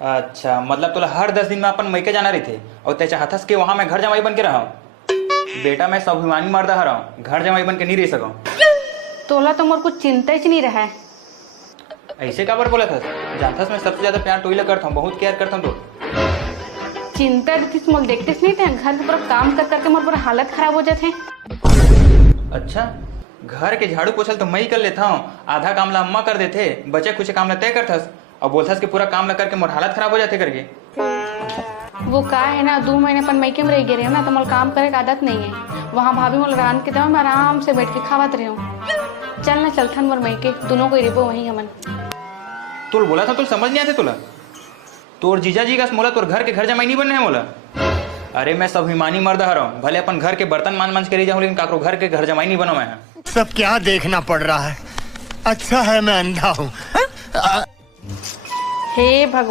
अच्छा, मतलब तोला हर 10 दिन में अपन मैके जाना रही थे और ते चाहतस कि वहां मैं घर जमाई बन के रहा। बेटा मैं स्वाभिमानी मर्द हरा, घर जमाई बन के नहीं रह सका। तोला तो मोर कुछ चिंता ही नहीं रहा है। ऐसे काबर बोला था? जानथस मैं सबसे ज्यादा प्यार टोइला करता हूँ, बहुत केयर करता हूँ तो। चिंता रहती मोल देखते नहीं थे, घर के पूरा काम कर करके मोर पूरा हालत खराब हो जाते। अच्छा, घर के झाड़ू पोछल तो मैं ही कर लेता हूँ, आधा काम ला अम्मा कर देते, बचे कुछ काम ला तय करथस और बोलथस कि पूरा काम ला करके मोर हालत खराब हो जाते करके। वो का है ना, 2 महीने अपन मैके में रह गए रहे ना, तो मोल काम करे का आदत नहीं है। वहाँ भाभी मोल रांध के दवा में आराम से बैठ के खावत रहे हूँ। चल ना चलथन मोर मैके, दोनों को रिबो वहीं हमन। तोल बोला था, तुल समझ नहीं आते तुला? तोर जीजा जी का मोला तोर घर के घर जमाई नहीं बनने है मोला। अरे मैं स्वाभिमानी मर्द हरा, भले अपन घर के बर्तन मांझ के रह जाऊँ, लेकिन काकरो घर के घर जमाई नहीं बनो मैं। सब क्या देखना पड़ रहा है, अच्छा है मैं अंधा हूँ। हे भगवान।